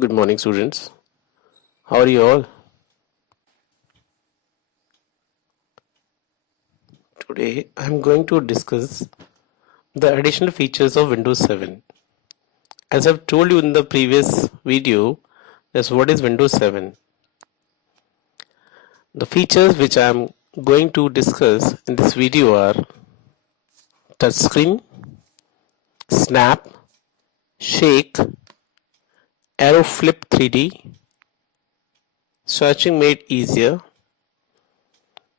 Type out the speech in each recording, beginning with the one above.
Good morning, students. How are you all? Today, I am going to discuss the additional features of Windows 7. As I've told you in the previous video, that's what is Windows 7. The features which I am going to discuss in this video are touchscreen, snap, shake, arrow flip 3D, searching made easier,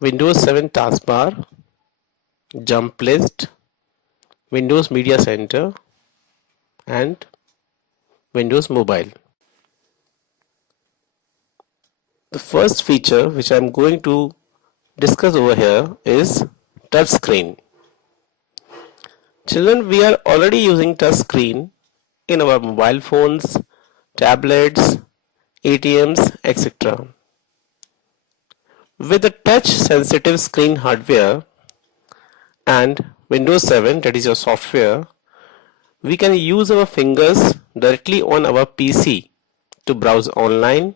Windows 7 taskbar, jump list, Windows Media Center, and Windows Mobile. The first feature which I am going to discuss over here is touch screen. Children, we are already using touch screen in our mobile phones, tablets, ATMs, etc. With the touch sensitive screen hardware and Windows 7, that is your software, we can use our fingers directly on our PC to browse online,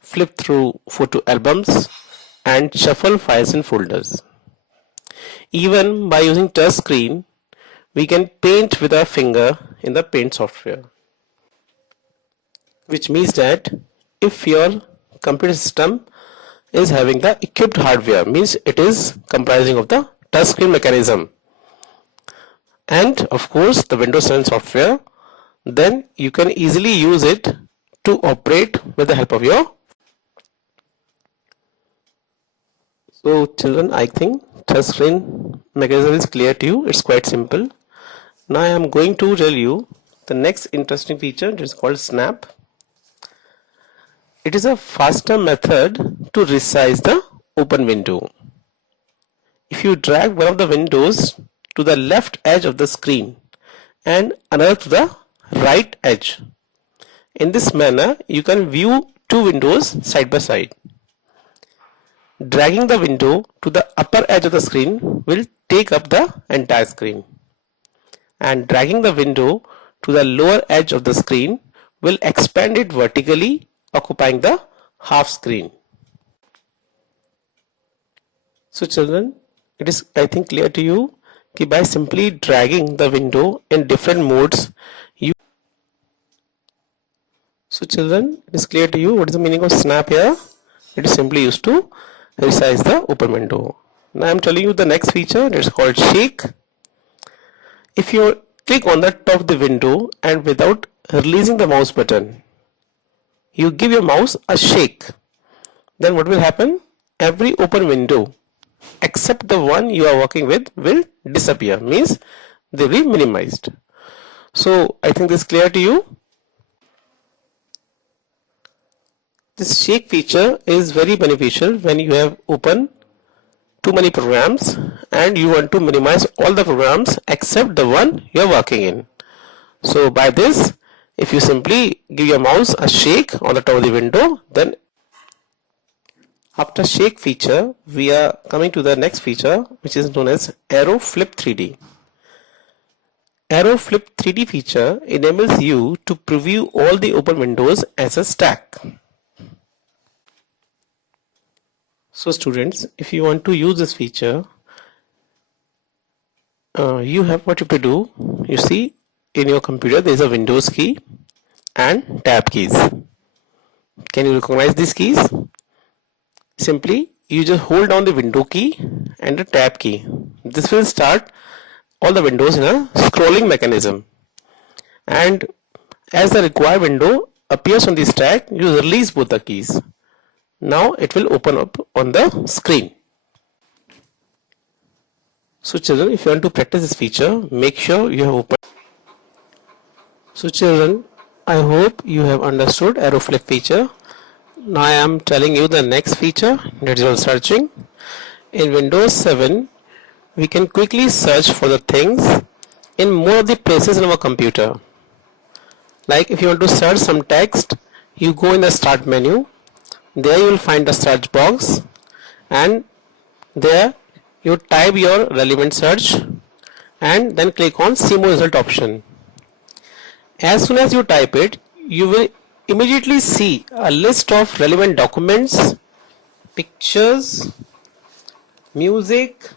flip through photo albums, and shuffle files and folders. Even by using touch screen, we can paint with our finger in the paint software. Which means that if your computer system is having the equipped hardware, means it is comprising of the touchscreen mechanism and of course the Windows 7 software, then you can easily use it to operate with the help of your. So children, I think touchscreen mechanism is clear to you. It's quite simple. Now I am going to tell you the next interesting feature, that is called snap. It is a faster method to resize the open window. If you drag one of the windows to the left edge of the screen and another to the right edge, in this manner you can view two windows side by side. Dragging the window to the upper edge of the screen will take up the entire screen, and dragging the window to the lower edge of the screen will expand it vertically, occupying the half screen. So children, it is I think clear to you that by simply dragging the window in different modes, so children, it is clear to you what is the meaning of snap here. It is simply used to resize the open window. Now I am telling you the next feature, it is called shake. If you click on the top of the window and without releasing the mouse button, you give your mouse a shake, then what will happen? Every open window except the one you are working with will disappear, means they will be minimized. So I think this is clear to you. This shake feature is very beneficial when you have open too many programs and you want to minimize all the programs except the one you are working in. So by this, if you simply give your mouse a shake on the top of the window, then after shake feature, we are coming to the next feature, which is known as arrow flip 3D. Arrow flip 3D feature enables you to preview all the open windows as a stack. So students, if you want to use this feature, you have what you have to do. You see, in your computer there is a Windows key and tab keys. Can you recognize these keys? Simply you just hold down the window key and the tab key. This will start all the windows in a scrolling mechanism, and as the required window appears on the stack, you release both the keys. Now it will open up on the screen. So children, if you want to practice this feature, make sure you have opened. So children, I hope you have understood arrow flip feature. Now I am telling you the next feature, that is searching. In Windows 7, we can quickly search for the things in more of the places in our computer. Like if you want to search some text, you go in the start menu. There you will find the search box, and there you type your relevant search and then click on see more result option. As soon as you type it, you will immediately see a list of relevant documents, pictures, music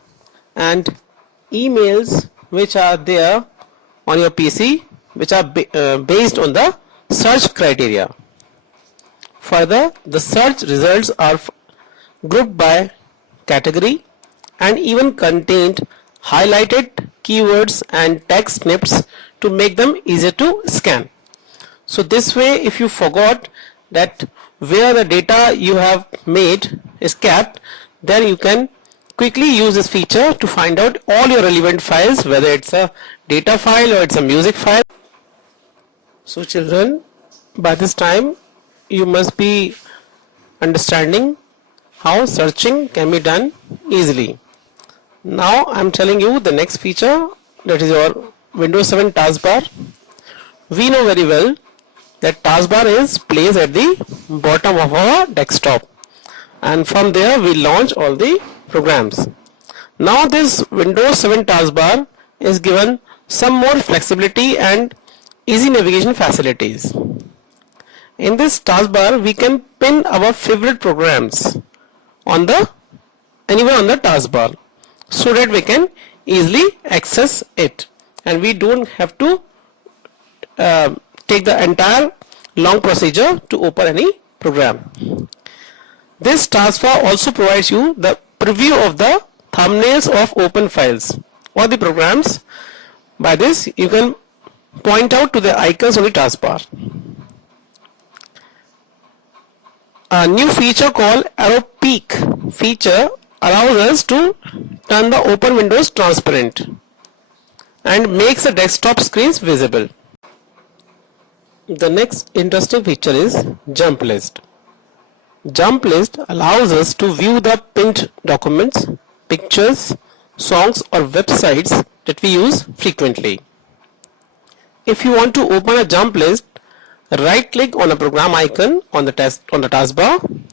and emails which are there on your PC, which are based on the search criteria. Further, the search results are grouped by category and even contained highlighted keywords and text snippets to make them easier to scan. So this way, if you forgot that where the data you have made is kept, then you can quickly use this feature to find out all your relevant files, whether it's a data file or it's a music file. So children, by this time you must be understanding how searching can be done easily. Now I'm telling you the next feature, that is your Windows 7 taskbar. We know very well that taskbar is placed at the bottom of our desktop, and from there we launch all the programs. Now this Windows 7 taskbar is given some more flexibility and easy navigation facilities. In this taskbar we can pin our favorite programs on the anywhere on the taskbar, so that we can easily access it and we don't have to take the entire long procedure to open any program. This taskbar also provides you the preview of the thumbnails of open files or the programs. By this you can point out to the icons on the taskbar. A new feature called Arrow Peek feature allows us to turn the open windows transparent and makes the desktop screens visible. The next interesting feature is Jump List. Jump List allows us to view the pinned documents, pictures, songs or websites that we use frequently. If you want to open a jump list, right click on a program icon on the taskbar.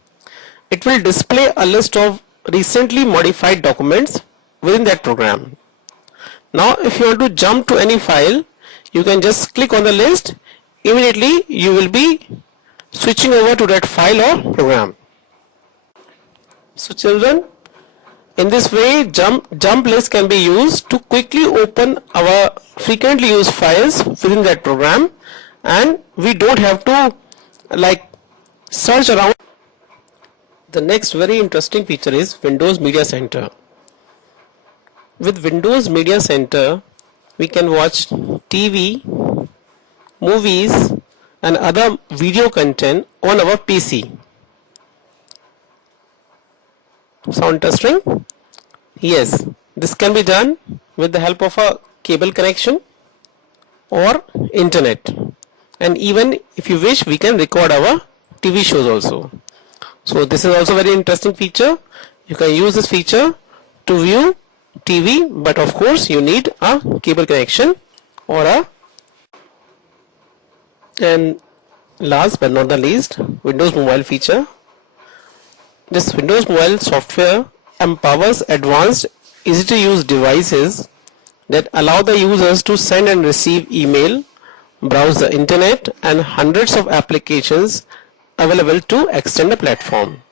It will display a list of recently modified documents within that program. Now if you want to jump to any file, you can just click on the list. Immediately you will be switching over to that file or program. So children, in this way jump list can be used to quickly open our frequently used files within that program, and we don't have to search around. The next very interesting feature is Windows Media Center. With Windows Media Center we can watch TV, movies and other video content on our PC. Sound testing? Yes, this can be done with the help of a cable connection or internet, and even if you wish we can record our TV shows also. So this is also very interesting feature. You can use this feature to view TV, but of course you need a cable connection or a. And last but not the least, Windows Mobile feature. This Windows Mobile software empowers advanced, easy to use devices that allow the users to send and receive email, browse the internet and hundreds of applications available to extend the platform.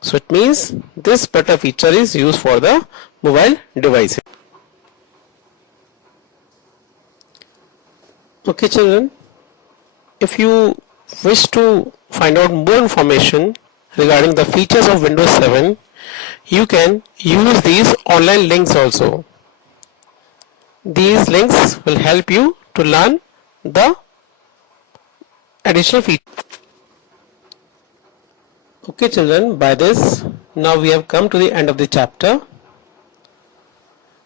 So it means this better feature is used for the mobile devices. Okay children, if you wish to find out more information regarding the features of Windows 7, you can use these online links also. These links will help you to learn the additional features. Okay children, by this now we have come to the end of the chapter.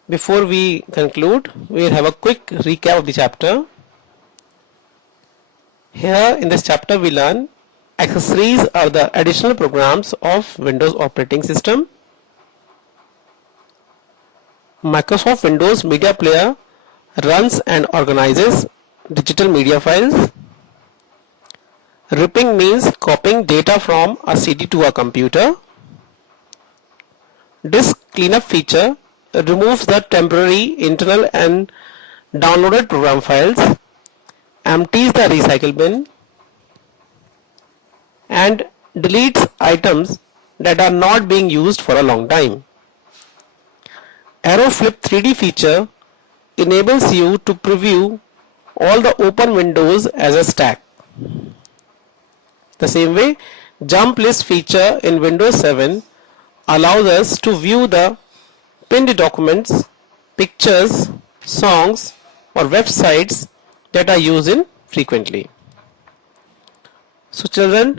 Before we conclude, we will have a quick recap of the chapter. Here in this chapter we learn accessories are the additional programs of Windows operating system. Microsoft Windows Media Player runs and organizes digital media files. Ripping means copying data from a CD to a computer. Disk cleanup feature removes the temporary internal and downloaded program files, empties the recycle bin. and deletes items that are not being used for a long time. Arrow Flip 3D feature enables you to preview all the open windows as a stack. The same way, Jump List feature in Windows 7 allows us to view the pinned documents, pictures, songs, or websites that are used in frequently. So children,